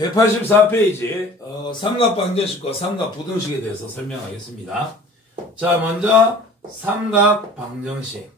184페이지 삼각방정식과 삼각부등식에 대해서 설명하겠습니다. 자, 먼저 삼각방정식.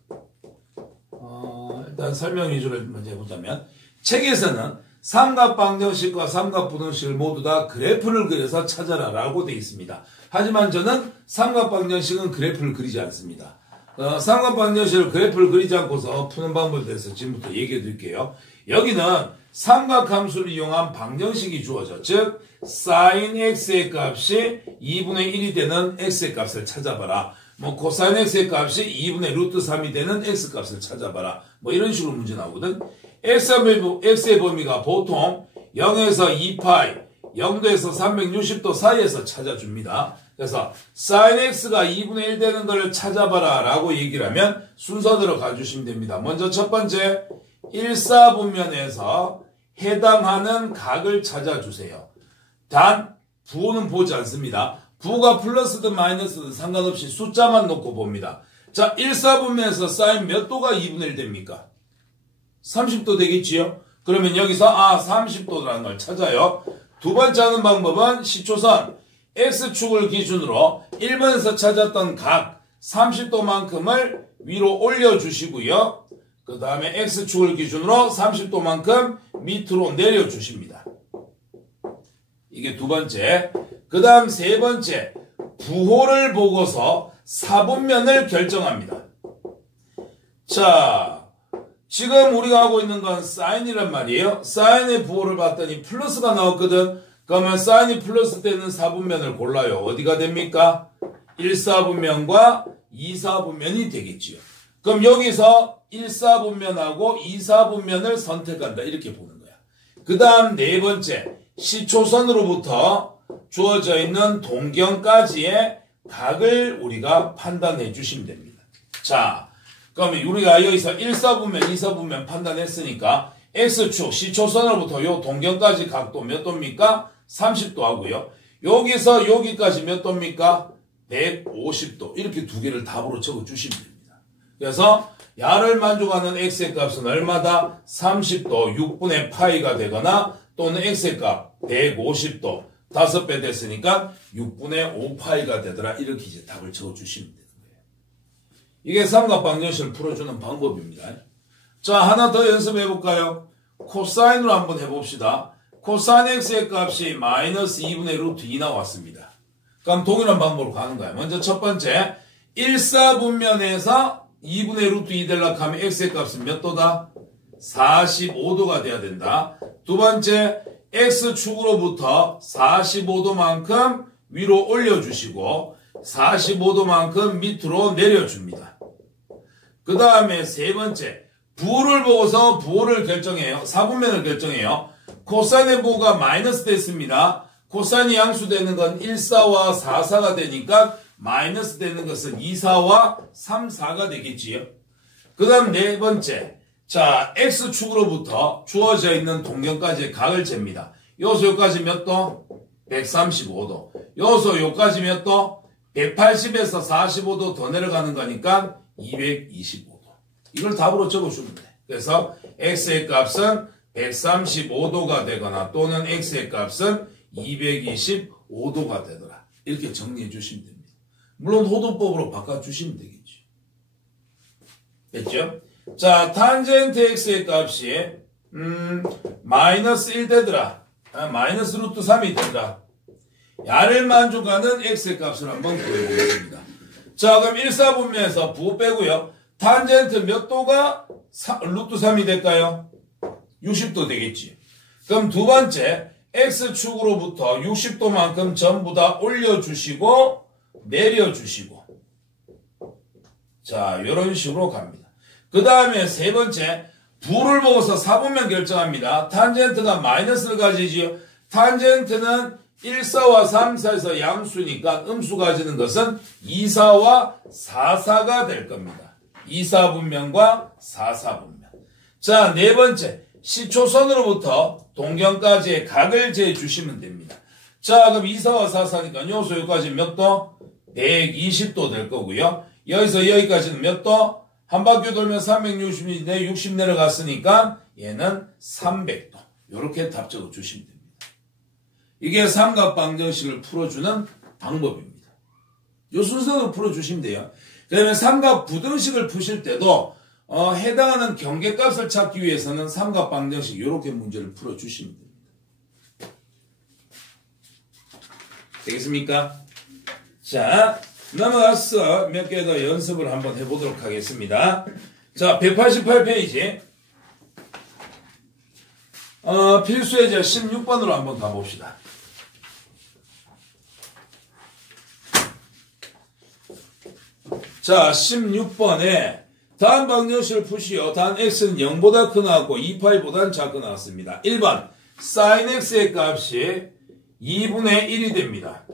일단 설명 위주로 먼저 해보자면, 책에서는 삼각방정식과 삼각부등식을 모두 다 그래프를 그려서 찾아라 라고 되어 있습니다. 하지만 저는 삼각방정식은 그래프를 그리지 않습니다. 삼각방정식을 그래프를 그리지 않고서 푸는 방법에 대해서 지금부터 얘기해 드릴게요. 여기는 삼각함수를 이용한 방정식이 주어져, 즉 sin x의 값이 2분의 1이 되는 x의 값을 찾아봐라. 코사인 x의 값이 2분의 루트 3이 되는 x 값을 찾아봐라. 이런 식으로 문제 나오거든. x의 범위가 보통 0에서 2파이, 0도에서 360도 사이에서 찾아줍니다. 그래서 sin x가 2분의 1 되는 걸 찾아봐라 라고 얘기를 하면 순서대로 가주시면 됩니다. 먼저 첫 번째, 1사분면에서 해당하는 각을 찾아주세요. 단 부호는 보지 않습니다. 부호가 플러스든 마이너스든 상관없이 숫자만 놓고 봅니다. 자, 1사분면에서 sin 몇 도가 2분의 1 됩니까? 30도 되겠지요? 그러면 여기서 30도라는 걸 찾아요. 두 번째 하는 방법은 시초선 x축을 기준으로 1번에서 찾았던 각 30도만큼을 위로 올려주시고요. 그 다음에 x축을 기준으로 30도만큼 밑으로 내려주십니다. 이게 두 번째. 그 다음 세 번째, 부호를 보고서 사분면을 결정합니다. 자, 지금 우리가 하고 있는 건 사인이란 말이에요. 사인의 부호를 봤더니 플러스가 나왔거든. 그러면 사인이 플러스 되는 사분면을 골라요. 어디가 됩니까? 1사분면과 2사분면이 되겠지요. 그럼 여기서 1사분면하고 2사분면을 선택한다. 이렇게 보는 거야. 그 다음 네 번째, 시초선으로부터 주어져 있는 동경까지의 각을 우리가 판단해 주시면 됩니다. 자, 그러면 우리가 여기서 1사분면, 2사분면 판단했으니까 x축, 시초선으로부터 요 동경까지 각도 몇 도입니까? 30도 하고요. 여기서 여기까지 몇 도입니까? 150도. 이렇게 두 개를 답으로 적어 주시면 됩니다. 그래서 야를 만족하는 x의 값은 얼마다? 30도 6분의 파이가 되거나 또는 x의 값 150도 5배 됐으니까 6분의 5파이가 되더라. 이렇게 이제 답을 적어 주시면 되는 거예요. 이게 삼각방정식을 풀어주는 방법입니다. 자, 하나 더 연습해 볼까요? 코사인으로 한번 해봅시다. 코사인 x의 값이 마이너스 2분의 루트 2 나왔습니다. 그럼 동일한 방법으로 가는 거예요. 먼저 첫 번째, 1사분면에서 2분의 루트 2 되려고 하면 x의 값은 몇 도다? 45도가 돼야 된다. 두 번째, x축으로부터 45도만큼 위로 올려주시고 45도만큼 밑으로 내려줍니다. 그 다음에 세 번째, 부호를 보고서 부호를 결정해요. 사분면을 결정해요. 코사인의 부호가 마이너스 됐습니다. 코사인이 양수되는 건 1사와 4사가 되니까 마이너스 되는 것은 2사와 3사가 되겠지요. 그 다음 네 번째, 자, x축으로부터 주어져 있는 동경까지의 각을 잽니다. 요소 요까지 몇 도? 135도. 요소 요까지 몇 도? 180에서 45도 더 내려가는 거니까 225도. 이걸 답으로 적어주면 돼. 그래서 x의 값은 135도가 되거나 또는 x의 값은 225도가 되더라. 이렇게 정리해 주시면 됩니다. 물론 호도법으로 바꿔주시면 되겠죠. 됐죠? 자, 탄젠트 x의 값이 마이너스 1 되더라. 마이너스 루트 3이 되더라. 야를 만족하는 x의 값을 한번 구해보겠습니다. 자, 그럼 1사분면에서 부호 빼고요. 탄젠트 몇 도가 루트 3이 될까요? 60도 되겠지. 그럼 두 번째, x축으로부터 60도만큼 전부 다 올려주시고 내려주시고, 자, 이런 식으로 갑니다. 그 다음에 세 번째, 부를 보고서 사분면 결정합니다. 탄젠트가 마이너스를 가지지요. 탄젠트는 1사와 3사에서 양수니까 음수 가지는 것은 2사와 4사가 될 겁니다. 2사분면과 4사분면. 자, 네 번째, 시초선으로부터 동경까지의 각을 재주시면 됩니다. 자, 그럼 2사와 4사니까 요소 여기까지 몇 도? 120도 될 거고요. 여기서 여기까지는 몇 도? 한 바퀴 돌면 360인데 60 내려갔으니까 얘는 300도. 이렇게 답 적어 주시면 됩니다. 이게 삼각방정식을 풀어주는 방법입니다. 이 순서로 풀어주시면 돼요. 그다음에 삼각부등식을 푸실 때도 해당하는 경계값을 찾기 위해서는 삼각방정식 이렇게 문제를 풀어주시면 됩니다. 되겠습니까? 자, 넘어가서 몇 개 더 연습을 한번 해보도록 하겠습니다. 자, 188페이지. 필수예제 16번으로 한번 가봅시다. 자, 16번에 다음 방정식을 푸시오. 단 x는 0보다 크나왔고 2파이보다는 작게 나왔습니다. 1번 sin x의 값이 2분의 1이 됩니다.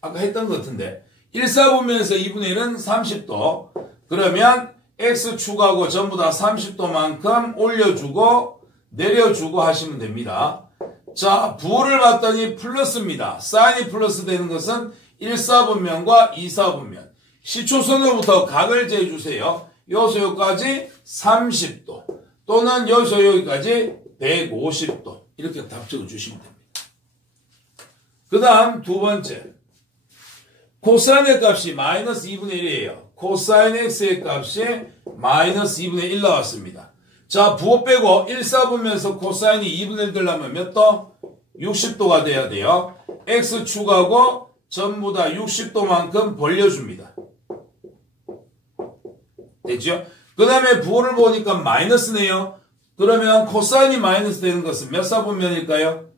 아까 했던 것 같은데 1사분면에서 2분의 1은 30도. 그러면 x축하고 전부 다 30도만큼 올려주고 내려주고 하시면 됩니다. 자, 부호를 봤더니 플러스입니다. 사인이 플러스 되는 것은 1사분면과 2사분면. 시초선으로부터 각을 재주세요. 여기서 여기까지 30도 또는 여기서 여기까지 150도 이렇게 답 적어주시면 됩니다. 그 다음 두 번째 코사인의 값이 마이너스 2분의 1이에요. 코사인 x의 값이 마이너스 2분의 1 나왔습니다. 자, 부호 빼고 1사분면에서 코사인이 2분의 1 되려면 몇 도? 60도가 돼야 돼요. x축하고 전부 다 60도만큼 벌려줍니다. 됐죠? 그 다음에 부호를 보니까 마이너스네요. 그러면 코사인이 마이너스 되는 것은 몇 사분면일까요?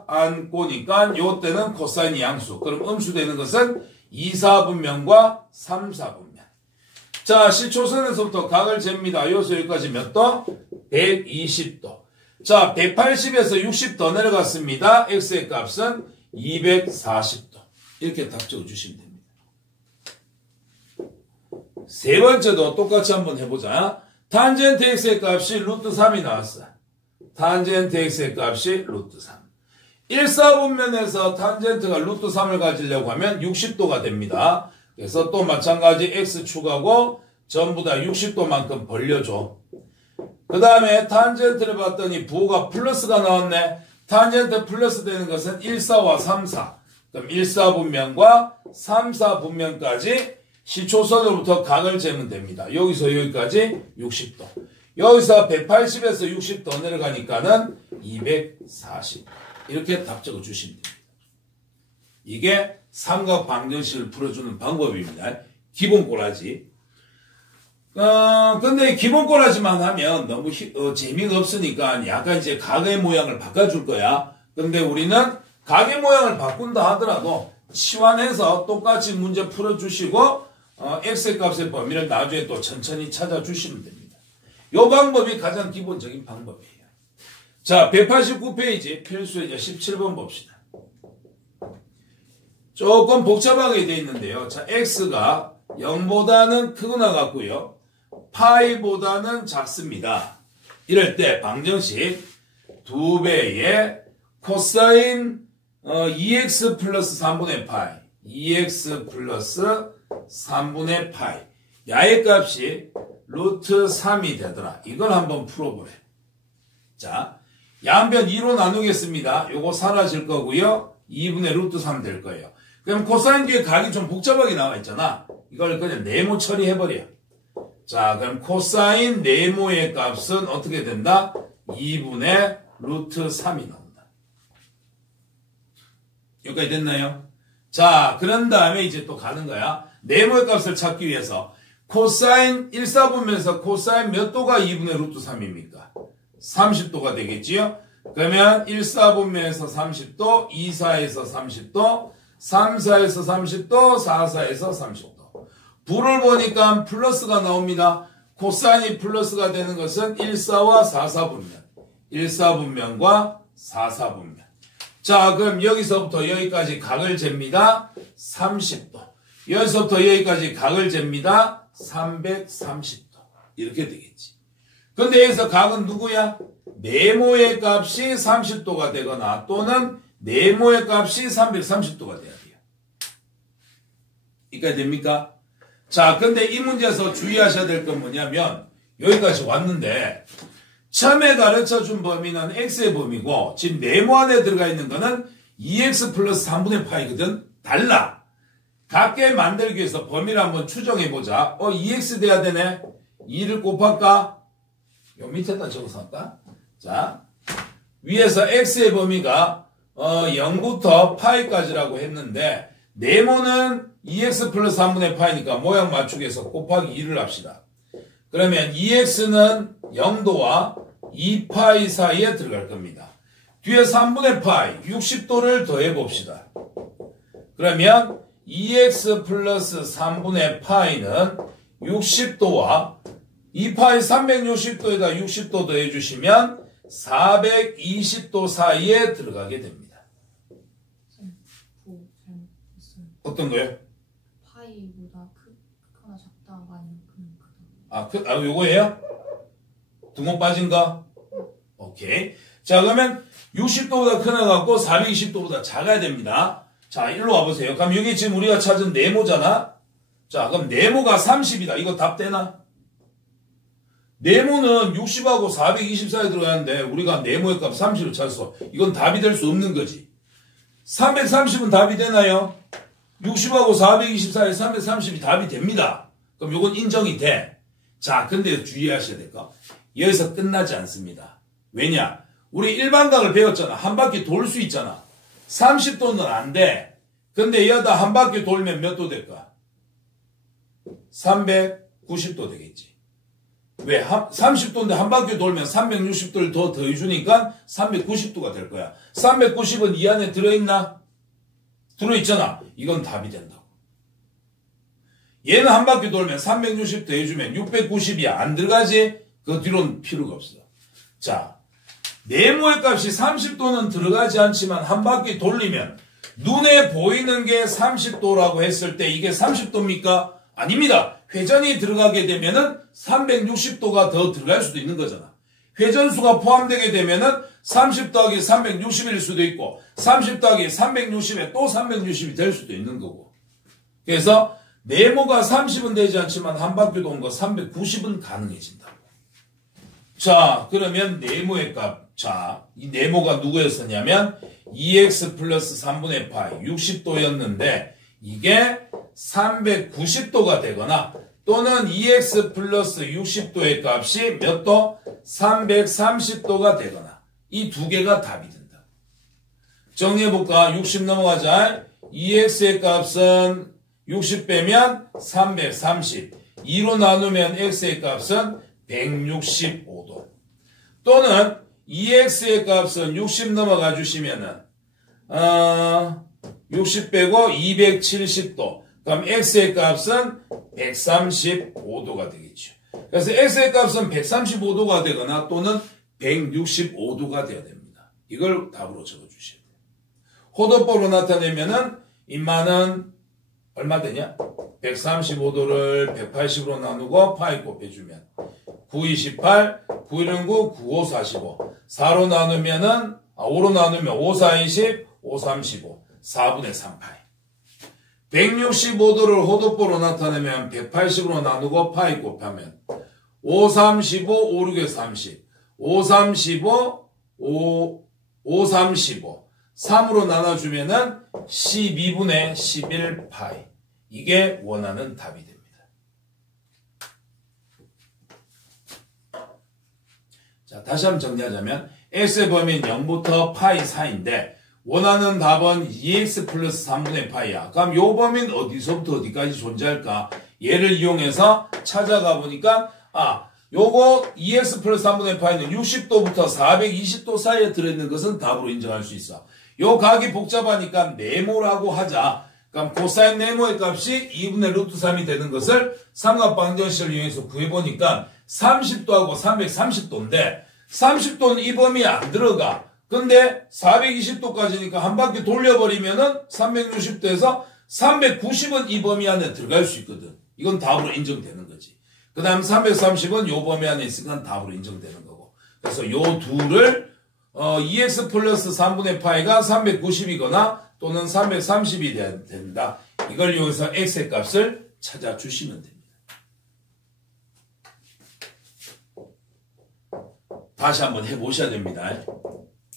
얼싸안고니까 요때는 코사인이 양수. 그럼 음수 되는 것은 2사분면과 3사분면. 자, 시초선에서부터 각을 잽니다. 여기서 여기까지 몇 도? 120도. 자, 180에서 60 더 내려갔습니다. x의 값은 240도. 이렇게 답 적어주시면 됩니다. 세 번째도 똑같이 한번 해보자. 탄젠트 x의 값이 루트 3이 나왔어. 탄젠트 x의 값이 루트 3. 1사분면에서 탄젠트가 루트 3을 가지려고 하면 60도가 됩니다. 그래서 또 마찬가지 x축하고 전부 다 60도만큼 벌려줘. 그 다음에 탄젠트를 봤더니 부호가 플러스가 나왔네. 탄젠트 플러스 되는 것은 1사와 3사. 그럼 1사분면과 3사분면까지 시초선으로부터 각을 재면 됩니다. 여기서 여기까지 60도. 여기서 180에서 60 더 내려가니까는 240. 이렇게 답 적어 주시면 됩니다. 이게 삼각방정식을 풀어주는 방법입니다. 기본 꼬라지. 근데 기본 꼬라지만 하면 너무 재미가 없으니까 약간 이제 각의 모양을 바꿔줄 거야. 근데 우리는 각의 모양을 바꾼다 하더라도 치환해서 똑같이 문제 풀어주시고 x의 값의 범위를 나중에 또 천천히 찾아주시면 됩니다. 이 방법이 가장 기본적인 방법이에요. 자, 189페이지 필수예제 17번 봅시다. 조금 복잡하게 되어 있는데요. 자, x가 0보다는 크거나 같고요. 파이보다는 작습니다. 이럴 때 방정식 2배의 코사인 2x 플러스 3분의 파이 2x 플러스 3분의 파이 야의 값이 루트 3이 되더라. 이걸 한번 풀어보래. 자, 양변 2로 나누겠습니다. 요거 사라질 거고요. 2분의 루트 3 될 거예요. 그럼 코사인 뒤에 각이 좀 복잡하게 나와 있잖아. 이걸 그냥 네모 처리해버려. 자, 그럼 코사인 네모의 값은 어떻게 된다? 2분의 루트 3이 나온다. 여기까지 됐나요? 자, 그런 다음에 이제 또 가는 거야. 네모의 값을 찾기 위해서 코사인 1사분면에서 코사인 몇 도가 2분의 루트 3입니까? 30도가 되겠지요? 그러면 1사분면에서 30도, 2사에서 30도, 3사에서 30도, 4사에서 30도. 부를 보니까 플러스가 나옵니다. 코사인이 플러스가 되는 것은 1사와 4사분면. 1사분면과 4사분면. 자, 그럼 여기서부터 여기까지 각을 잽니다. 30도. 여기서부터 여기까지 각을 잽니다. 330도. 이렇게 되겠지. 근데 여기서 각은 누구야? 네모의 값이 30도가 되거나 또는 네모의 값이 330도가 돼야 돼요. 이까지 됩니까? 자, 근데 이 문제에서 주의하셔야 될 건 뭐냐면 여기까지 왔는데 처음에 가르쳐준 범위는 x의 범위고 지금 네모 안에 들어가 있는 거는 2x 플러스 3분의 파이거든. 달라. 같게 만들기 위해서 범위를 한번 추정해보자. 2x 돼야 되네. 2를 곱할까? 요 밑에다 적어서 할까? 자, 위에서 x의 범위가 0부터 파이까지라고 했는데 네모는 2x 플러스 3분의 파이니까 모양 맞추기 위해서 곱하기 2를 합시다. 그러면 2x는 0도와 2파이 사이에 들어갈 겁니다. 뒤에 3분의 파이 60도를 더해봅시다. 그러면 2x 플러스 3분의 파이는 60도와 2파이 360도에다 60도 더해주시면 420도 사이에 들어가게 됩니다. 어떤 거요? 파이보다 크거나 작다가 아니면 크다. 요거예요? 등호 빠진 거? 오케이. 자, 그러면 60도보다 큰 애 갖고 420도보다 작아야 됩니다. 자, 일로 와보세요. 그럼 여기 지금 우리가 찾은 네모잖아? 자, 그럼 네모가 30이다. 이거 답 되나? 네모는 60하고 420 사이에 들어가는데 우리가 네모의 값 30을 찾았어. 이건 답이 될 수 없는 거지. 330은 답이 되나요? 60하고 420 사이에 330이 답이 됩니다. 그럼 요건 인정이 돼. 자, 근데 주의하셔야 될 거. 여기서 끝나지 않습니다. 왜냐? 우리 일반각을 배웠잖아. 한 바퀴 돌 수 있잖아. 30도는 안 돼. 근데 여기다 한 바퀴 돌면 몇 도 될까? 390도 되겠지. 왜? 30도인데 한 바퀴 돌면 360도를 더 더해주니까 390도가 될 거야. 390은 이 안에 들어있나? 들어있잖아. 이건 답이 된다고. 얘는 한 바퀴 돌면 360 더해주면 690이야. 안 들어가지? 그 뒤로는 필요가 없어. 자, 네모의 값이 30도는 들어가지 않지만 한 바퀴 돌리면 눈에 보이는 게 30도라고 했을 때 이게 30도입니까? 아닙니다. 회전이 들어가게 되면은 360도가 더 들어갈 수도 있는 거잖아. 회전수가 포함되게 되면은 30 더하기 360일 수도 있고 30 더하기 360에 또 360이 될 수도 있는 거고. 그래서 네모가 30은 되지 않지만 한 바퀴 도는 거 390은 가능해진다고. 자, 그러면 네모의 값. 자, 이 네모가 누구였었냐면 2x 플러스 3분의 파이 60도였는데 이게 390도가 되거나 또는 2x 플러스 60도의 값이 몇 도? 330도가 되거나 이 두 개가 답이 된다. 정리해볼까? 60 넘어가자. 2x의 값은 60 빼면 330. 2로 나누면 x의 값은 165도. 또는 2x의 값은 60 넘어가 주시면은 60 빼고 270도. 그럼 x의 값은 135도가 되겠죠. 그래서 x의 값은 135도가 되거나 또는 165도가 되어야 됩니다. 이걸 답으로 적어주셔야 돼요. 호도법으로 나타내면은 인마는 얼마 되냐? 135도를 180으로 나누고 파이 곱해주면 9, 28, 9, 1은 9, 9, 5, 45. 4로 나누면은, 5로 나누면 5, 4, 20, 5, 35. 4분의 3 파이. 165도를 호도법으로 나타내면 180으로 나누고 파이 곱하면 5, 35, 5, 6에 30. 5, 35, 5, 35. 3으로 나눠주면은 12분의 11 파이. 이게 원하는 답이 됩니다. 자, 다시 한번 정리하자면 x의 범위는 0부터 파이 사이인데 원하는 답은 2x 플러스 3분의 파이야. 그럼 요 범위는 어디서부터 어디까지 존재할까? 얘를 이용해서 찾아가 보니까 요거 2x 플러스 3분의 파이는 60도부터 420도 사이에 들어있는 것은 답으로 인정할 수 있어. 요 각이 복잡하니까 네모라고 하자. 그럼 코사인 네모의 값이 2분의 루트 3이 되는 것을 삼각방정식을 이용해서 구해보니까 30도하고 330도인데 30도는 이 범위에 안 들어가. 근데 420도까지니까 한 바퀴 돌려버리면은 360도에서 390은 이 범위 안에 들어갈 수 있거든. 이건 답으로 인정되는 거지. 그 다음 330은 요 범위 안에 있으니까 답으로 인정되는 거고. 그래서 요 둘을 2x 플러스 3분의 파이가 390이거나 또는 330이 된다. 이걸 이용해서 x의 값을 찾아주시면 됩니다. 다시 한번 해보셔야 됩니다.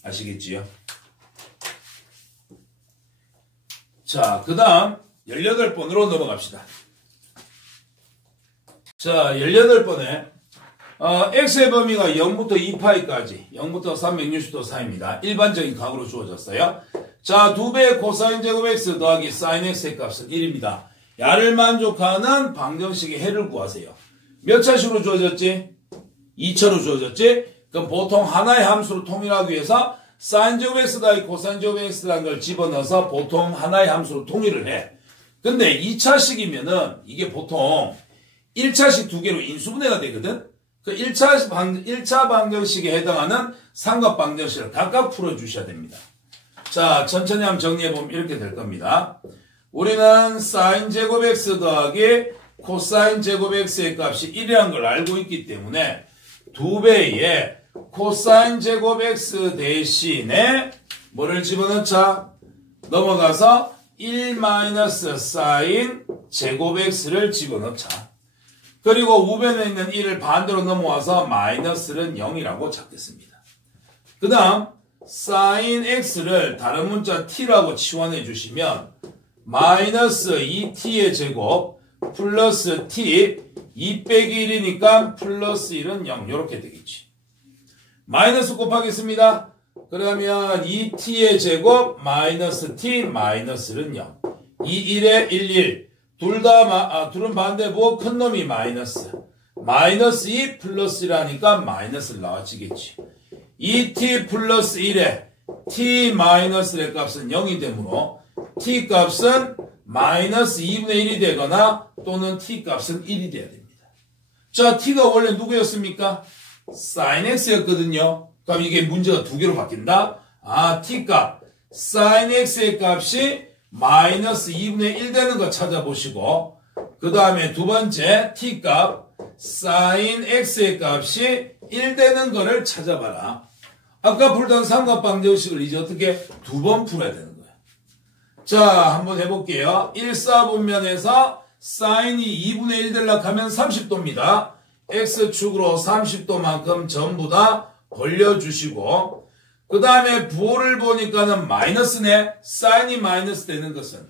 아시겠지요? 자, 그 다음 18번으로 넘어갑시다. 자, 18번에 x의 범위가 0부터 2파이까지 0부터 360도 사이입니다. 일반적인 각으로 주어졌어요. 자, 2배의 코사인 제곱 x 더하기 사인 x의 값은 1입니다. 야를 만족하는 방정식의 해를 구하세요. 몇 차식으로 주어졌지? 2차로 주어졌지? 그럼 보통 하나의 함수로 통일하기 위해서 사인 제곱 x 더하기 코사인 제곱 x라는 걸 집어넣어서 보통 하나의 함수로 통일을 해. 근데 2차식이면은 이게 보통 1차식 두 개로 인수분해가 되거든? 그 1차 방정식에 해당하는 삼각 방정식을 각각 풀어주셔야 됩니다. 자, 천천히 한번 정리해보면 이렇게 될 겁니다. 우리는 사인 제곱 x 더하기 코사인 제곱 x의 값이 1이라는 걸 알고 있기 때문에 2배의 코사인 제곱 x 대신에 뭐를 집어넣자? 넘어가서 1 마이너스 사인 제곱 x를 집어넣자. 그리고 우변에 있는 1을 반대로 넘어와서 마이너스는 0이라고 잡겠습니다. 그 다음 사인 x를 다른 문자 t라고 치환해 주시면 마이너스 2t의 제곱 플러스 t 2 빼기 1이니까 플러스 1은 0 이렇게 되겠지. 마이너스 곱하겠습니다. 그러면 2t의 제곱 마이너스 t 마이너스는 0 2 1에 1 1 둘은 반대고 큰 놈이 마이너스 2 플러스 1하니까 마이너스를 나와지겠지. 2t 플러스 1에 t 마이너스의 값은 0이 되므로 t 값은 마이너스 2분의 1이 되거나 또는 t 값은 1이 돼야 됩니다. 자, t가 원래 누구였습니까? sin x였거든요. 그럼 이게 문제가 두 개로 바뀐다. t 값 sin x의 값이 마이너스 2분의 1 되는 거 찾아보시고 그 다음에 두 번째 t 값 sin x의 값이 1 되는 거를 찾아봐라. 아까 풀던 삼각방정식을 이제 어떻게 두 번 풀어야 되는 거야. 자, 한번 해볼게요. 1사분면에서 사인이 2분의 1 되려고 하면 30도입니다. x축으로 30도만큼 전부 다 벌려주시고 그 다음에 부호를 보니까는 마이너스네. 사인이 마이너스 되는 것은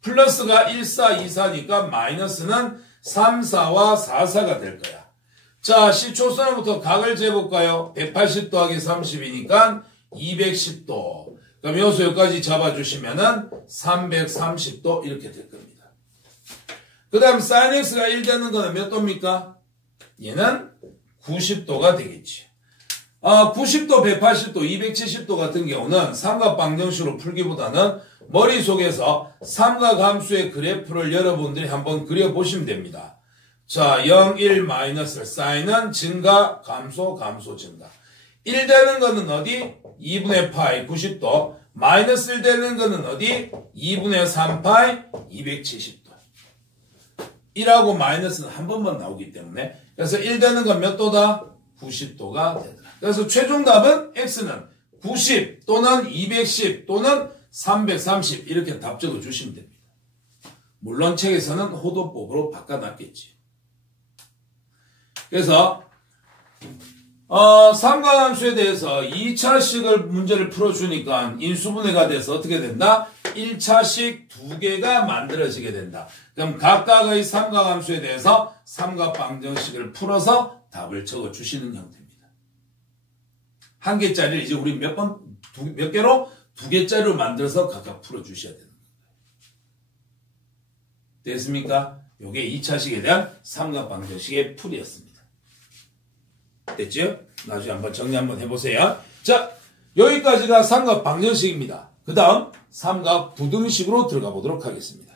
플러스가 1, 4, 2, 4니까 마이너스는 3, 4와 4, 4가 될 거야. 자, 시초선부터 각을 재볼까요? 180 더하기 30이니까 210도. 그럼 여기까지 잡아주시면은 330도 이렇게 될 겁니다. 그 다음 sin x가 1 되는 거는 몇 도입니까? 얘는 90도가 되겠지. 90도, 180도, 270도 같은 경우는 삼각방정식으로 풀기보다는 머릿속에서 삼각함수의 그래프를 여러분들이 한번 그려보시면 됩니다. 자, 0, 1, 마이너스, 사인은 증가, 감소, 감소, 증가. 1 되는 거는 어디? 2분의 파이, 90도. 마이너스 1 되는 거는 어디? 2분의 3파이, 270도. 1하고 마이너스는 한 번만 나오기 때문에 그래서 1 되는 건 몇 도다? 90도가 되더라. 그래서 최종 답은 x는 90 또는 210 또는 330 이렇게 답 적어 주시면 됩니다. 물론 책에서는 호도법으로 바꿔놨겠지. 그래서 삼각함수에 대해서 2차식을 문제를 풀어주니까 인수분해가 돼서 어떻게 된다? 1차식 두 개가 만들어지게 된다. 그럼 각각의 삼각함수에 대해서 삼각방정식을 풀어서 답을 적어주시는 형태입니다. 한 개짜리를 이제 우리 몇 개로? 두 개짜리로 만들어서 각각 풀어주셔야 되는 거예요. 됐습니까? 요게 2차식에 대한 삼각방정식의 풀이였습니다. 됐죠? 나중에 한번 정리 한번 해보세요. 자, 여기까지가 삼각방정식입니다. 그 다음 삼각부등식으로 들어가 보도록 하겠습니다.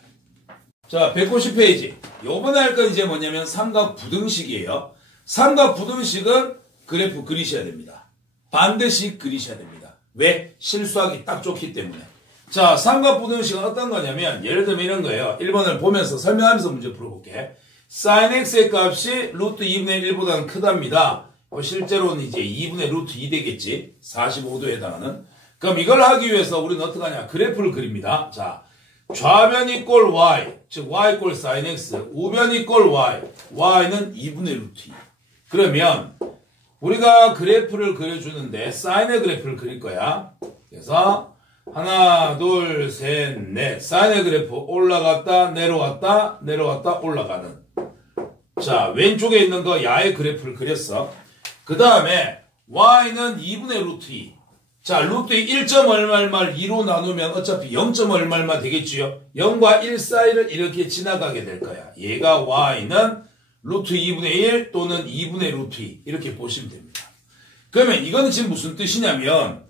자, 190페이지. 요번에 할 건 이제 뭐냐면 삼각부등식이에요. 삼각부등식은 그래프 그리셔야 됩니다. 반드시 그리셔야 됩니다. 왜? 실수하기 딱 좋기 때문에. 자, 삼각부등식은 어떤 거냐면 예를 들면 이런 거예요. 1번을 보면서 설명하면서 문제 풀어볼게. sin x의 값이 루트 2분의 1보다는 크답니다. 실제로는 이제 2분의 루트 2 되겠지. 45도에 해당하는. 그럼 이걸 하기 위해서 우리는 어떻게 하냐. 그래프를 그립니다. 자, 좌변이 꼴 y, 즉 y 꼴 sin x, 우변이 꼴 y, y는 2분의 루트 2. 그러면 우리가 그래프를 그려주는데 사인의 그래프를 그릴 거야. 그래서 하나, 둘, 셋, 넷. 사인의 그래프 올라갔다, 내려왔다, 내려왔다, 올라가는. 자, 왼쪽에 있는 거 야의 그래프를 그렸어. 그 다음에 y는 2분의 루트 2. 자, 루트 2 1점 얼마를 2로 나누면 어차피 0점 얼마만 되겠지요. 0과 1 사이를 이렇게 지나가게 될 거야. 얘가 y는 루트 2분의 1 또는 2분의 루트 2 이렇게 보시면 됩니다. 그러면 이거는 지금 무슨 뜻이냐면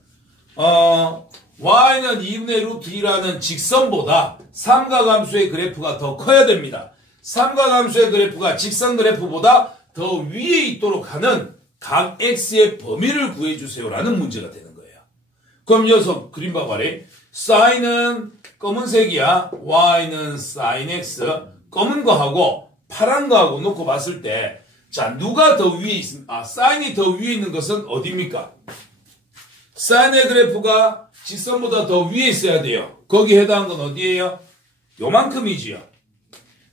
y는 2분의 루트 2라는 직선보다 삼각함수의 그래프가 더 커야 됩니다. 삼각함수의 그래프가 직선 그래프보다 더 위에 있도록 하는 각 x의 범위를 구해주세요라는 문제가 되는 거예요. 그럼 여기서 그림 봐봐래. 사인은 검은색이야. y는 sin x. 검은 거하고 파란 거하고 놓고 봤을 때, 자, 누가 더 위에 있습니까? 사인이 더 위에 있는 것은 어디입니까? 사인의 그래프가 직선보다 더 위에 있어야 돼요. 거기에 해당한 건 어디예요? 요만큼이지요.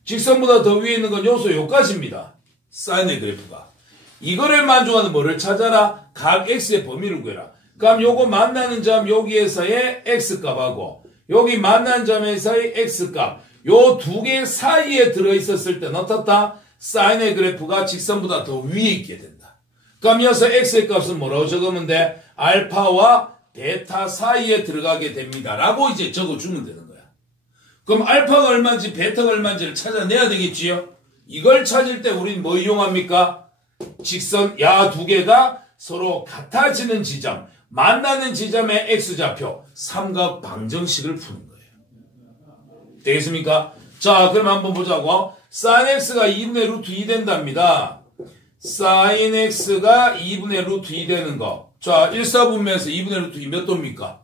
직선보다 더 위에 있는 건 요소 요까지입니다. 사인의 그래프가. 이거를 만족하는 뭐를 찾아라? 각 x의 범위를 구해라. 그럼 요거 만나는 점 여기에서의 x값하고 여기 만나는 점에서의 x값 요 두 개 사이에 들어있었을 때는 어떻다? 사인의 그래프가 직선보다 더 위에 있게 된다. 그럼 여기서 x의 값은 뭐라고 적으면 돼? 알파와 베타 사이에 들어가게 됩니다. 라고 이제 적어주면 되는 거야. 그럼 알파가 얼마인지 베타가 얼마인지를 찾아내야 되겠지요? 이걸 찾을 때 우린 뭐 이용합니까? 직선 야 두 개가 서로 같아지는 지점, 만나는 지점의 x좌표, 삼각 방정식을 푸는 거예요. 되겠습니까? 자, 그럼 한번 보자고. sin x가 2분의 루트 2 된답니다. sin x가 2분의 루트 2 되는 거. 자, 1사분면에서 2분의 루트 2 몇 도입니까?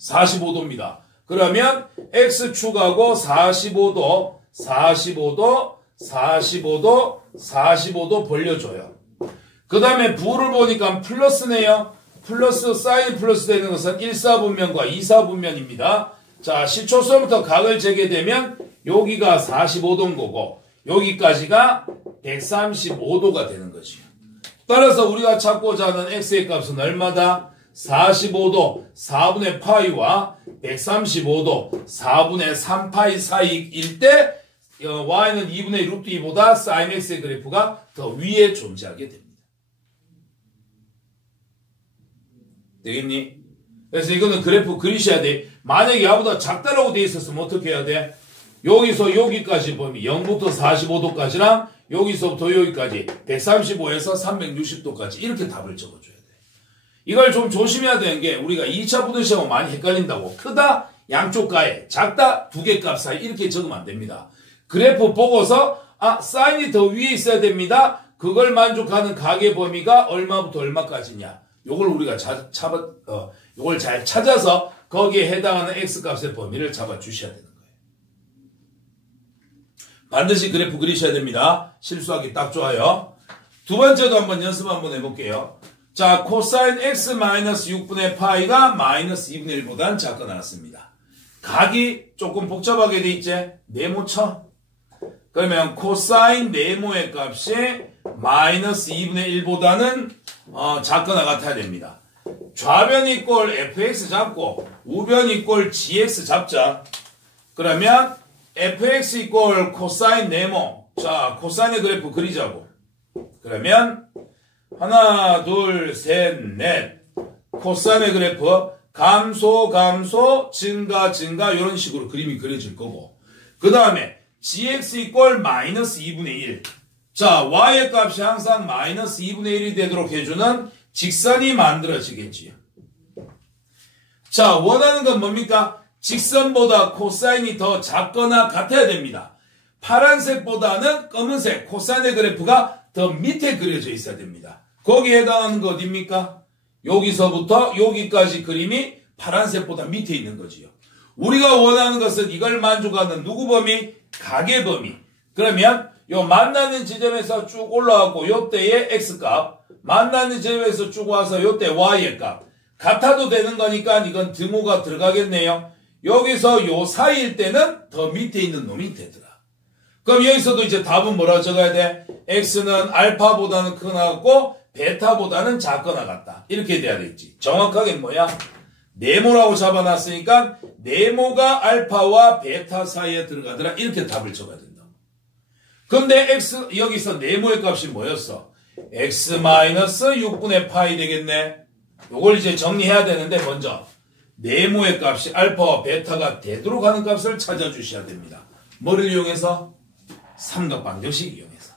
45도입니다. 그러면 x축하고 45도, 45도, 45도, 45도 벌려줘요. 그 다음에 부를 보니까 플러스네요. 플러스, 사인 플러스 되는 것은 1사분면과 2사분면입니다. 자, 시초선부터 각을 재게 되면 여기가 45도인 거고 여기까지가 135도가 되는 거지요. 따라서 우리가 찾고자 하는 x의 값은 얼마다? 45도 4분의 파이와 135도 4분의 3파이 사이일 때 y는 2분의 루트 2보다 sin x의 그래프가 더 위에 존재하게 됩니다. 되겠니? 그래서 이거는 그래프 그리셔야 돼. 만약에 야보다 작다라고 돼 있었으면 어떻게 해야 돼? 여기서 여기까지 범위 0부터 45도까지랑 여기서부터 여기까지 135에서 360도까지 이렇게 답을 적어줘야 돼. 이걸 좀 조심해야 되는 게 우리가 2차 부등식하고 많이 헷갈린다고. 크다 양쪽 가에 작다 두 개 값 사이 이렇게 적으면 안 됩니다. 그래프 보고서 사인이 더 위에 있어야 됩니다. 그걸 만족하는 각의 범위가 얼마부터 얼마까지냐. 요걸 우리가 요걸 잘 찾아서 거기에 해당하는 x값의 범위를 잡아주셔야 되는 거예요. 반드시 그래프 그리셔야 됩니다. 실수하기 딱 좋아요. 두 번째도 한번 연습 한번 해볼게요. 자, 코사인 x 마이너스 6분의 파이가 마이너스 2분의 1보다는 작거 나왔습니다. 각이 조금 복잡하게 돼 있지? 네모 쳐. 그러면 코사인 네모의 값이 마이너스 2분의 1보다는 작거나 같아야 됩니다. 좌변 이꼴 fx 잡고 우변 이꼴 gx 잡자. 그러면 fx 이꼴 코사인 네모. 자, 코사인의 그래프 그리자고. 그러면 하나, 둘, 셋, 넷. 코사인의 그래프 감소, 감소, 증가, 증가 이런 식으로 그림이 그려질 거고. 그 다음에 gx 이꼴 마이너스 2분의 1. 자, y의 값이 항상 마이너스 2분의 1이 되도록 해주는 직선이 만들어지겠지요. 자, 원하는 건 뭡니까? 직선보다 코사인이 더 작거나 같아야 됩니다. 파란색보다는 검은색, 코사인의 그래프가 더 밑에 그려져 있어야 됩니다. 거기에 해당하는 거 어딥니까? 여기서부터 여기까지 그림이 파란색보다 밑에 있는 거지요. 우리가 원하는 것은 이걸 만족하는 누구 범위? 각의 범위. 그러면 요 만나는 지점에서 쭉 올라가고 요때의 x값, 만나는 지점에서 쭉 와서 요때 y의 값 같아도 되는 거니까 이건 등호가 들어가겠네요. 여기서 요 사이일 때는 더 밑에 있는 놈이 되더라. 그럼 여기서도 이제 답은 뭐라고 적어야 돼? x는 알파보다는 크나고 베타보다는 작거나 같다. 이렇게 돼야 되겠지. 정확하게 뭐야? 네모라고 잡아놨으니까 네모가 알파와 베타 사이에 들어가더라. 이렇게 답을 적어야 된다. 근데 x 여기서 네모의 값이 뭐였어? x-6분의 파이 되겠네. 요걸 이제 정리해야 되는데 먼저 네모의 값이 알파와 베타가 되도록 하는 값을 찾아주셔야 됩니다. 뭐를 이용해서? 삼각방정식 이용해서.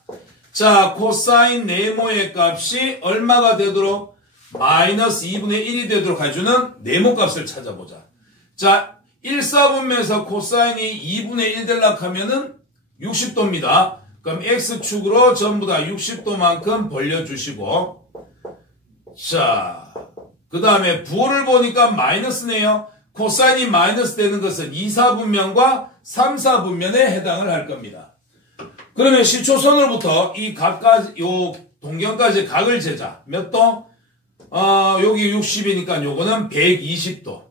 자, 코사인 네모의 값이 얼마가 되도록? 마이너스 2분의 1이 되도록 해주는 네모 값을 찾아보자. 자, 1사분면에서 코사인이 2분의 1 되려고 하면은 60도입니다. 그럼 x축으로 전부 다 60도만큼 벌려주시고, 자, 그 다음에 부호를 보니까 마이너스네요. 코사인이 마이너스 되는 것은 2사분면과 3사분면에 해당을 할 겁니다. 그러면 시초선으로부터 이 각까지, 요 동경까지 각을 재자. 몇 도? 여기 60이니까 요거는 120도.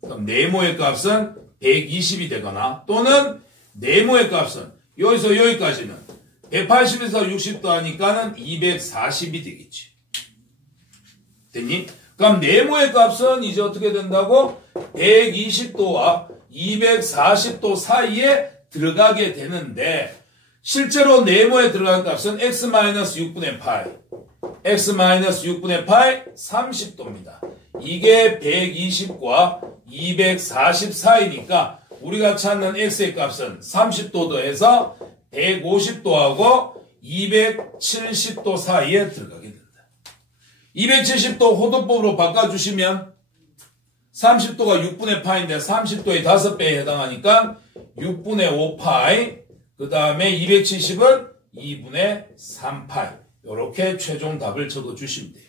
그럼 네모의 값은 120이 되거나, 또는 네모의 값은 여기서 여기까지는 180에서 60도 하니까는 240이 되겠지. 됐니? 그럼 네모의 값은 이제 어떻게 된다고? 120도와 240도 사이에 들어가게 되는데, 실제로 네모에 들어간 값은 x-6분의 파이, x-6분의 파이 30도입니다. 이게 120과 240 사이니까 우리가 찾는 x의 값은 30도 더해서 150도하고 270도 사이에 들어가게 된다. 270도 호도법으로 바꿔주시면 30도가 6분의 파인데 30도의 5배에 해당하니까 6분의 5파이, 그 다음에 270은 2분의 3파이. 이렇게 최종 답을 적어주시면 돼요.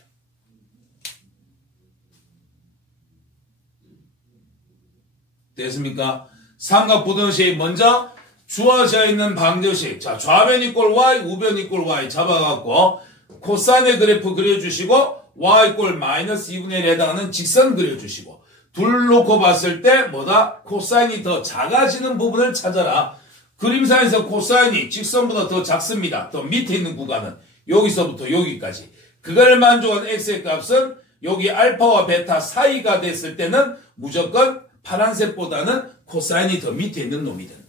됐습니까? 삼각부등식 먼저 주어져 있는 방정식. 자, 좌변 이꼴 y, 우변 이꼴 y 잡아갖고 코사인의 그래프 그려주시고 y 이꼴 마이너스 2분의 1에 해당하는 직선 그려주시고, 둘 놓고 봤을 때 뭐다? 코사인이 더 작아지는 부분을 찾아라. 그림상에서 코사인이 직선보다 더 작습니다. 또 밑에 있는 구간은 여기서부터 여기까지. 그걸 만족한 x의 값은 여기 알파와 베타 사이가 됐을 때는 무조건 파란색보다는 코사인이 더 밑에 있는 놈이 된다.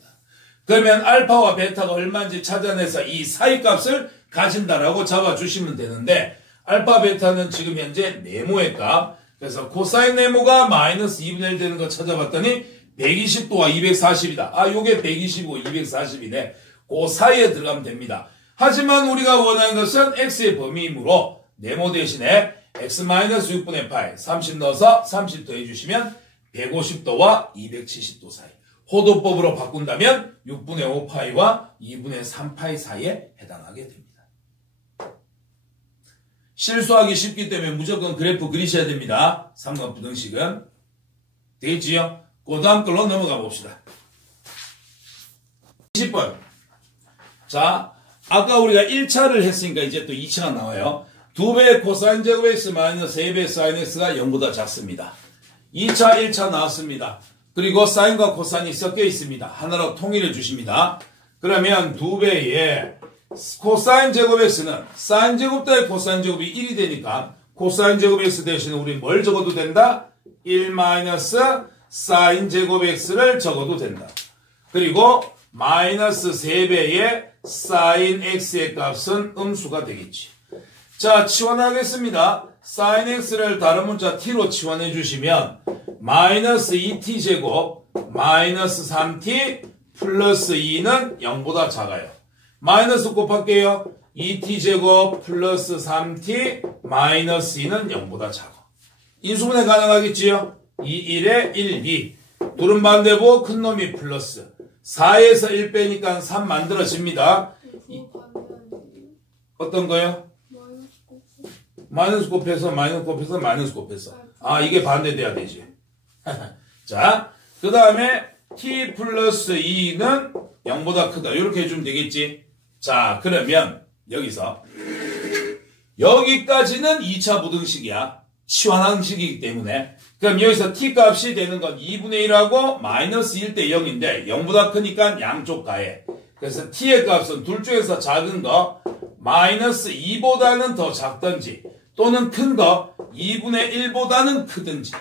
그러면 알파와 베타가 얼마인지 찾아내서 이 사이 값을 가진다라고 잡아주시면 되는데, 알파 베타는 지금 현재 네모의 값. 그래서 코사인 네모가 마이너스 2분의 1 되는 거 찾아봤더니 120도와 240이다. 아, 요게 120이고 240이네. 그 사이에 들어가면 됩니다. 하지만 우리가 원하는 것은 x의 범위이므로 네모 대신에 x-6분의 파이 30 넣어서 30 더해주시면 150도와 270도 사이. 호도법으로 바꾼다면 6분의 5파이와 2분의 3파이 사이에 해당하게 됩니다. 실수하기 쉽기 때문에 무조건 그래프 그리셔야 됩니다. 삼각부등식은. 되겠지요? 그 다음 걸로 넘어가 봅시다. 20번. 자, 아까 우리가 1차를 했으니까 이제 또 2차가 나와요. 2배의 코사인 제곱 x 마이너스 3배의 사인 x가 0보다 작습니다. 2차, 1차 나왔습니다. 그리고 사인과 코사인이 섞여 있습니다. 하나로 통일해 주십니다. 그러면 2배의 코사인 제곱 x는 사인 제곱 더해 코사인 제곱이 1이 되니까 코사인 제곱 x 대신에 우리 뭘 적어도 된다? 1 마이너스 사인 제곱 x를 적어도 된다. 그리고 마이너스 3배의 사인 x의 값은 음수가 되겠지. 자, 치환하겠습니다. 사인 x를 다른 문자 t로 치환해 주시면 마이너스 2t 제곱 마이너스 3t 플러스 2는 0보다 작아요. 마이너스 곱할게요. 2t 제곱 플러스 3t 마이너스 2는 0보다 작아. 인수분해 가능하겠지요? 2, 1에 1, 2. 둘은 반대고 큰 놈이 플러스. 4에서 1 빼니까 3 만들어집니다. 어떤 거요? 마이너스 곱해서 마이너스 곱해서 마이너스 곱해서. 아, 이게 반대돼야 되지. 자, 그 다음에 t 플러스 2는 0보다 크다. 이렇게 해주면 되겠지. 자, 그러면 여기서 여기까지는 2차 부등식이야. 치환항식이기 때문에. 그럼 여기서 t 값이 되는 건 2분의 1하고 마이너스 1대 0인데 0보다 크니까 양쪽 가해. 그래서 t의 값은 둘 중에서 작은 거 마이너스 2보다는 더 작든지 또는 큰 거 2분의 1보다는 크든지.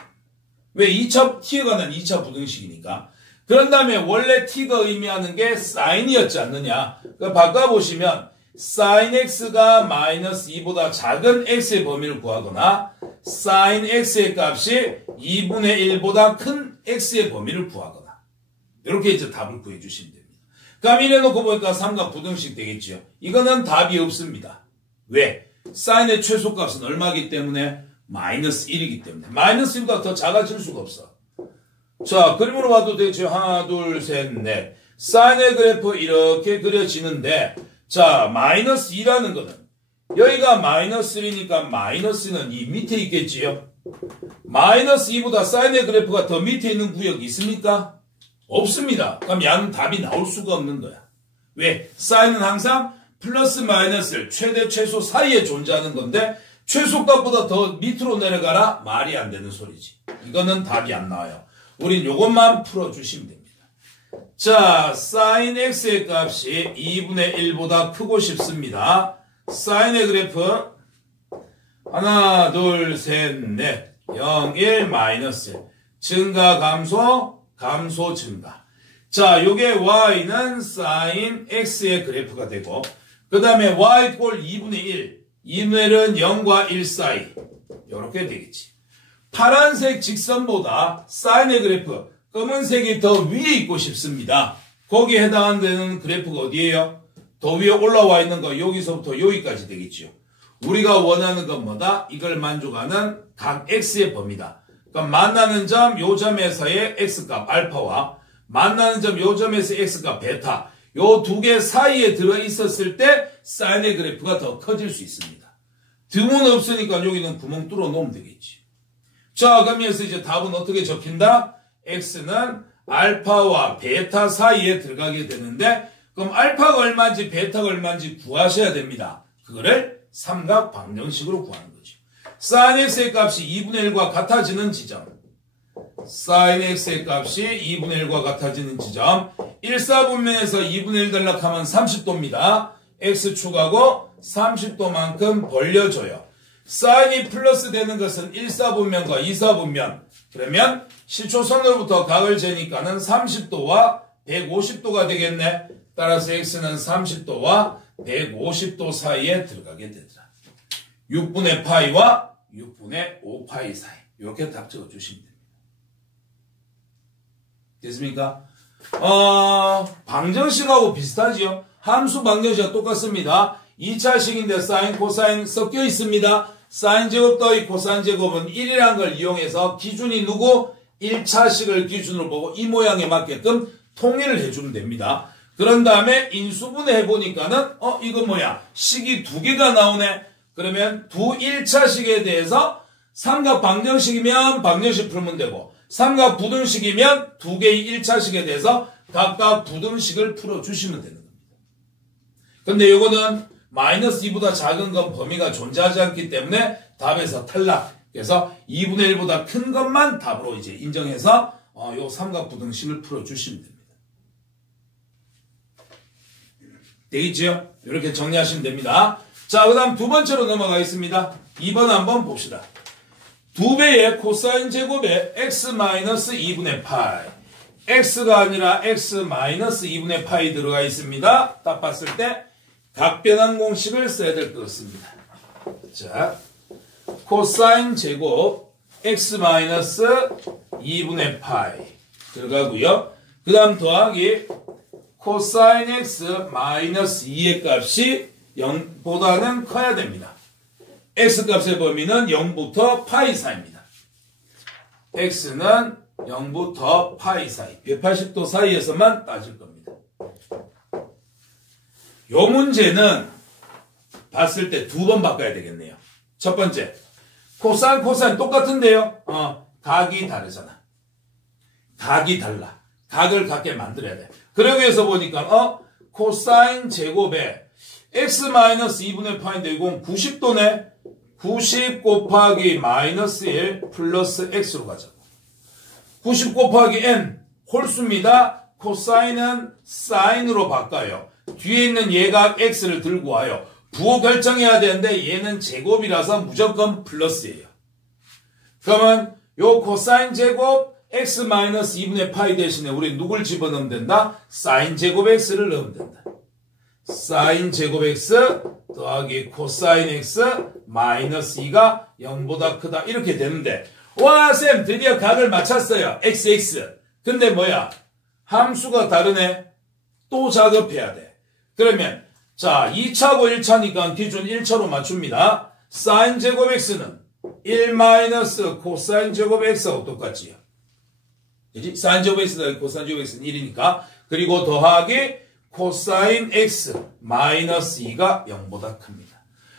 왜? t에 관한 2차 부등식이니까. 그런 다음에 원래 t가 의미하는 게 사인이었지 않느냐. 바꿔보시면 sin x가 마이너스 2보다 작은 x의 범위를 구하거나 sin x의 값이 2분의 1보다 큰 x의 범위를 구하거나 이렇게 이제 답을 구해주시면 됩니다. 그럼 이래놓고 보니까 삼각 부등식 되겠죠. 이거는 답이 없습니다. 왜? 사인의 최소값은 얼마이기 때문에? 마이너스 1이기 때문에. 마이너스 1보다 더 작아질 수가 없어. 자, 그림으로 봐도 되죠. 하나, 둘, 셋, 넷. 사인의 그래프 이렇게 그려지는데, 자, 마이너스 2라는 거는 여기가 마이너스 1이니까 마이너스는 이 밑에 있겠지요. 마이너스 2보다 사인의 그래프가 더 밑에 있는 구역이 있습니까? 없습니다. 그럼 야는 답이 나올 수가 없는 거야. 왜? 사인은 항상 플러스 마이너스를 최대 최소 사이에 존재하는 건데 최소값보다 더 밑으로 내려가라? 말이 안 되는 소리지. 이거는 답이 안 나와요. 우린 요것만 풀어주시면 됩니다. 자, sin x의 값이 2분의 1보다 크고 싶습니다. 사인의 그래프 하나, 둘, 셋, 넷 0, 1, 마이너스 증가, 감소, 감소, 증가. 자, 요게 y는 sin x의 그래프가 되고 그 다음에 y 꼴 2분의 1 2분의 1은 0과 1 사이 요렇게 되겠지. 파란색 직선보다 사인의 그래프 검은색이 더 위에 있고 싶습니다. 거기에 해당하는 그래프가 어디예요? 더 위에 올라와 있는 거 여기서부터 여기까지 되겠죠. 우리가 원하는 건 뭐다? 이걸 만족하는 각 x의 범위다. 그러니까 만나는 점, 요 점에서의 x값 알파와 만나는 점, 요 점에서의 x값 베타 요 두 개 사이에 들어있었을 때 사인의 그래프가 더 커질 수 있습니다. 등은 없으니까 여기는 구멍 뚫어 놓으면 되겠지. 자, 그럼 여기서 이제 답은 어떻게 적힌다? x는 알파와 베타 사이에 들어가게 되는데 그럼 알파가 얼마인지 베타가 얼마인지 구하셔야 됩니다. 그거를 삼각 방정식으로 구하는 거죠. sin x의 값이 2분의 1과 같아지는 지점 sin x의 값이 2분의 1과 같아지는 지점 1사분면에서 2분의 1 달락하면 30도입니다. x축하고 30도만큼 벌려줘요. 사인이 플러스 되는 것은 1사분면과 2사분면 그러면 시초선으로부터 각을 재니까는 30도와 150도가 되겠네. 따라서 x는 30도와 150도 사이에 들어가게 되더라. 6분의 파이와 6분의 5파이 사이 이렇게 답 적어주시면 됩니다. 됐습니까? 방정식하고 비슷하지요. 함수 방정식과 똑같습니다. 2차식인데 사인, 코사인 섞여 있습니다. 사인 제곱 더하기 코사인 제곱은 1이라는 걸 이용해서 기준이 누구? 1차식을 기준으로 보고 이 모양에 맞게끔 통일을 해주면 됩니다. 그런 다음에 인수분해 해보니까는 이거 뭐야? 식이 두 개가 나오네. 그러면 두 1차식에 대해서 삼각 방정식이면 방정식 풀면 되고 삼각 부등식이면 두 개의 1차식에 대해서 각각 부등식을 풀어주시면 되는 겁니다. 근데 요거는 마이너스 2보다 작은 건 범위가 존재하지 않기 때문에 답에서 탈락. 그래서 2분의 1보다 큰 것만 답으로 이제 인정해서 요 삼각 부등식을 풀어주시면 됩니다. 되겠죠? 이렇게 정리하시면 됩니다. 자, 그 다음 두 번째로 넘어가겠습니다. 2번 한번 봅시다. 2배의 코사인 제곱에 x-2분의 파이. x가 아니라 x-2분의 파이 들어가 있습니다. 딱 봤을 때 각변환 공식을 써야 될 것 같습니다. 자, 코사인 제곱 x-2분의 파이 들어가고요. 그 다음 더하기 코사인 x-2의 값이 0보다는 커야 됩니다. x값의 범위는 0부터 파이 사이입니다. x는 0부터 파이 사이, 180도 사이에서만 따질 겁니다. 요 문제는 봤을 때 두 번 바꿔야 되겠네요. 첫 번째, 코사인, 코사인 똑같은데요. 각이 다르잖아. 각이 달라. 각을 같게 만들어야 돼. 그러기 위해서 보니까 코사인 제곱에 x-2분의 파인데 이건 90도네. 90 곱하기 마이너스 1 플러스 x로 가자고. 90 곱하기 n 홀수입니다. 코사인은 사인으로 바꿔요. 뒤에 있는 예각 x를 들고 와요. 부호 결정해야 되는데 얘는 제곱이라서 무조건 플러스예요. 그러면 요 코사인 제곱 x-2분의 파이 대신에 우리 누굴 집어넣으면 된다? 사인 제곱 x를 넣으면 된다. 사인 제곱 x 더하기 코사인 x 마이너스 2가 0보다 크다 이렇게 되는데 와 쌤 드디어 각을 맞췄어요. xx. 근데 뭐야? 함수가 다르네. 또 작업해야 돼. 그러면 자 2차고 1차니까 기준 1차로 맞춥니다. 사인 제곱 x는 1 마이너스 코사인 제곱 x하고 똑같지요. 그지? 사인 제곱 x 더하기 코사인 제곱 x는 1이니까 그리고 더하기 코사인 x 마이너스 2가 0보다 큽니다.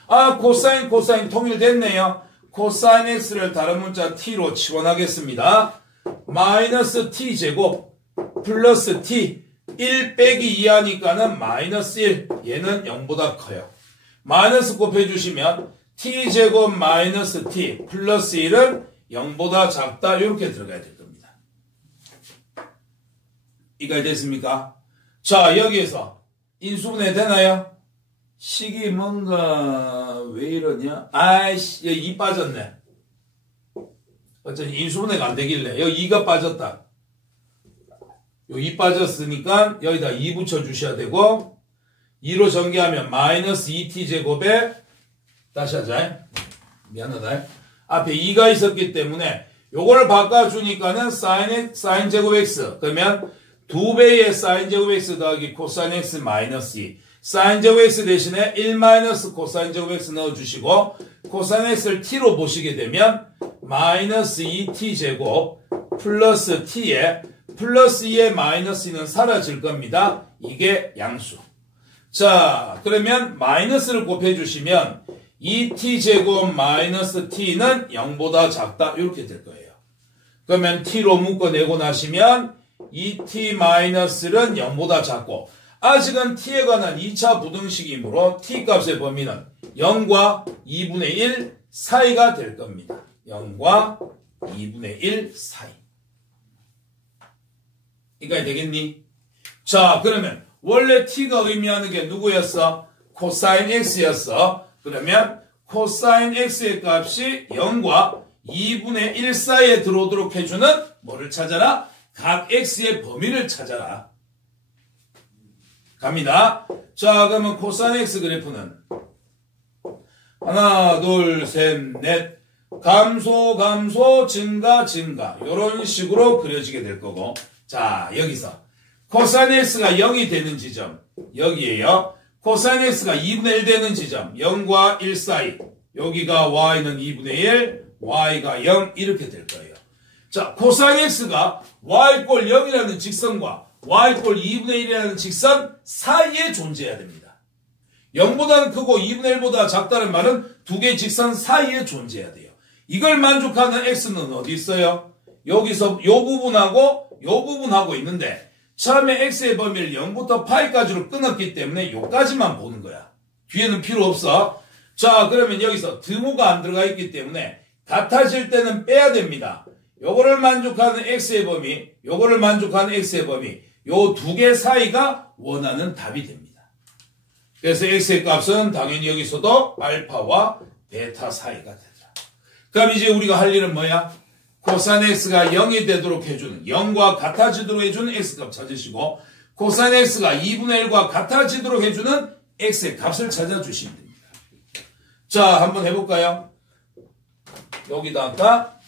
아 코사인 통일됐네요. 코사인 x를 다른 문자 t로 치환하겠습니다. 마이너스 t 제곱 플러스 t 1 빼기 2 하니까는 마이너스 1 얘는 0보다 커요. 마이너스 곱해주시면 t 제곱 마이너스 t 플러스 1은 0보다 작다 이렇게 들어가야 될 겁니다. 이해가 됐습니까? 자 여기에서 인수분해 되나요? 식이 뭔가 왜 이러냐? 아이씨 여기 2 빠졌네. 어차피 인수분해가 안 되길래 여기 2가 빠졌다. 요 2 빠졌으니까 여기다 2 붙여주셔야 되고 2로 전개하면 마이너스 2t 제곱에 다시 하자. 미안하다. 앞에 2가 있었기 때문에 요걸 바꿔주니까는 사인 제곱 x 그러면 2배의 사인 제곱 x 더하기 코사인 x 마이너스 2 사인 제곱 x 대신에 1 마이너스 코사인 제곱 x 넣어주시고 코사인 x를 t로 보시게 되면 마이너스 2t 제곱 플러스 t에 플러스 2의 마이너스 2는 사라질 겁니다. 이게 양수. 자 그러면 마이너스를 곱해주시면 2t 제곱 마이너스 t는 0보다 작다 이렇게 될 거예요. 그러면 t로 묶어내고 나시면 2t 마이너스는 0보다 작고 아직은 t에 관한 2차 부등식이므로 t 값의 범위는 0과 2분의 1 사이가 될 겁니다. 0과 2분의 1 사이. 이까지 되겠니? 자 그러면 원래 t가 의미하는 게 누구였어? 코사인 x였어. 그러면 코사인 x의 값이 0과 2분의 1 사이에 들어오도록 해주는 뭐를 찾아라? 각 x의 범위를 찾아라. 갑니다. 자 그러면 코사인 x 그래프는 하나 둘 셋 넷 감소 증가 이런 식으로 그려지게 될 거고 자 여기서 코사인 x가 0이 되는 지점 여기에요. 코사인 x가 2분의 1 되는 지점 0과 1 사이 여기가 y는 2분의 1 y가 0 이렇게 될 거예요. 자 코사인 x가 y꼴 0이라는 직선과 y꼴 2분의 1이라는 직선 사이에 존재해야 됩니다. 0보다는 크고 2분의 1보다 작다는 말은 두 개의 직선 사이에 존재해야 돼요. 이걸 만족하는 x는 어디 있어요? 여기서 요 부분하고 있는데 처음에 x의 범위를 0부터 파이까지로 끊었기 때문에 요까지만 보는 거야. 뒤에는 필요 없어. 자 그러면 여기서 드모가 안 들어가 있기 때문에 같아질 때는 빼야 됩니다. 요거를 만족하는 x의 범위 요거를 만족하는 x의 범위 요 두 개 사이가 원하는 답이 됩니다. 그래서 x의 값은 당연히 여기서도 알파와 베타 사이가 되더라. 그럼 이제 우리가 할 일은 뭐야? 코사인 x가 0이 되도록 해주는 0과 같아지도록 해주는 x값 찾으시고 코사인 x가 2분의 1과 같아지도록 해주는 x의 값을 찾아주시면 됩니다. 자 한번 해볼까요? 여기다가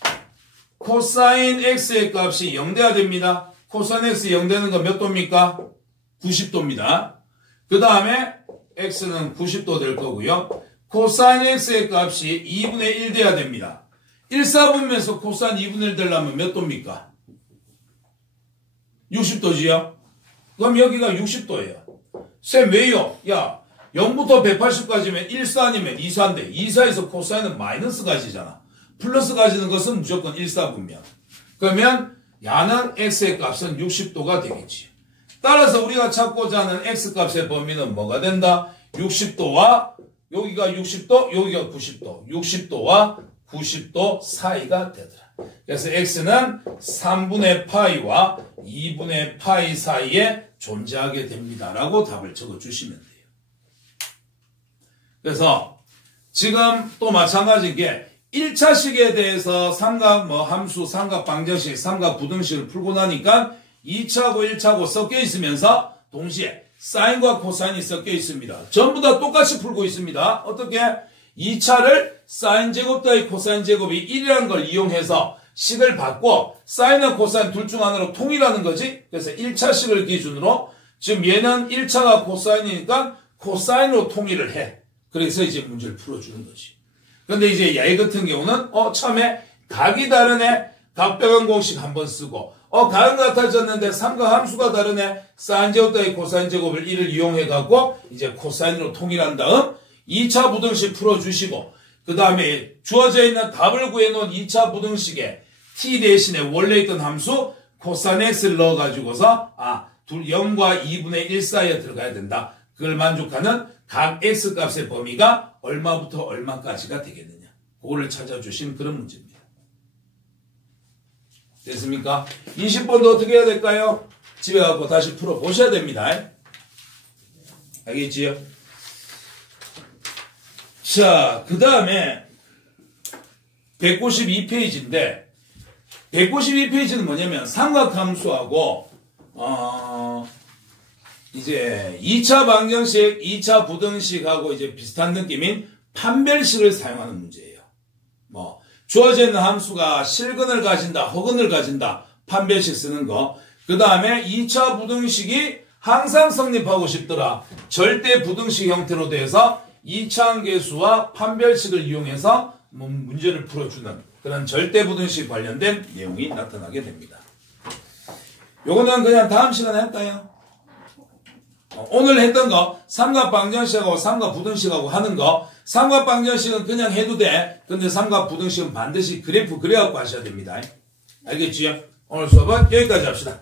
코사인 x의 값이 0 돼야 됩니다. 코사인 x 0 되는 건 몇 도입니까? 90도입니다. 그 다음에 x는 90도 될 거고요. 코사인 x의 값이 2분의 1 돼야 됩니다. 1사분면에서 코사인 2분의 1 되려면 몇 도입니까? 60도지요? 그럼 여기가 60도예요. 쌤 왜요? 야 0부터 180까지면 1사 아니면 2사인데 2사에서 코사인은 마이너스 가지잖아. 플러스 가지는 것은 무조건 1사분면. 그러면 야는 x의 값은 60도가 되겠지. 따라서 우리가 찾고자 하는 x값의 범위는 뭐가 된다? 60도와 여기가 60도, 여기가 90도. 60도와 90도 사이가 되더라. 그래서 x는 3분의 파이와 2분의 파이 사이에 존재하게 됩니다. 라고 답을 적어주시면 돼요. 그래서 지금 또 마찬가지인 게 1차식에 대해서 삼각 함수, 삼각 방정식, 삼각 부등식을 풀고 나니까 2차하고 1차하고 섞여 있으면서 동시에 사인과 코사인이 섞여 있습니다. 전부 다 똑같이 풀고 있습니다. 어떻게? 2차를 사인 제곱 더하기 코사인 제곱이 1이라는 걸 이용해서 식을 바꿔 사인과 코사인 둘 중 하나로 통일하는 거지. 그래서 1차식을 기준으로 지금 얘는 1차가 코사인이니까 코사인으로 통일을 해. 그래서 이제 문제를 풀어주는 거지. 근데 이제 얘 같은 경우는 처음에 각이 다르네. 각변환 공식 한번 쓰고 각은 같아졌는데 삼각 함수가 다르네. 사인 제곱 더하기 코사인 제곱을 1을 이용해 갖고 이제 코사인으로 통일한 다음 2차 부등식 풀어주시고 그 다음에 주어져 있는 답을 구해놓은 2차 부등식에 t 대신에 원래 있던 함수 코사인 x를 넣어가지고서 0과 2분의 1 사이에 들어가야 된다. 그걸 만족하는 각 x 값의 범위가 얼마부터 얼마까지가 되겠느냐. 그거를 찾아주신 그런 문제입니다. 됐습니까? 20번도 어떻게 해야 될까요? 집에 가서 다시 풀어보셔야 됩니다. 알겠지요? 자, 그 다음에 192페이지인데 192페이지는 뭐냐면 삼각함수하고 이제 2차 방정식, 2차 부등식하고 이제 비슷한 느낌인 판별식을 사용하는 문제예요. 주어져 있는 함수가 실근을 가진다, 허근을 가진다, 판별식 쓰는 거. 그 다음에 2차 부등식이 항상 성립하고 싶더라. 절대 부등식 형태로 돼서 2차함계수와 판별식을 이용해서 문제를 풀어주는 그런 절대 부등식 관련된 내용이 나타나게 됩니다. 요거는 그냥 다음 시간에 할까요? 오늘 했던 거 삼각 방정식하고 삼각 부등식하고 하는 거 삼각 방정식은 그냥 해도 돼. 근데 삼각 부등식은 반드시 그래프 그려갖고 하셔야 됩니다. 알겠지요? 오늘 수업은 여기까지 합시다.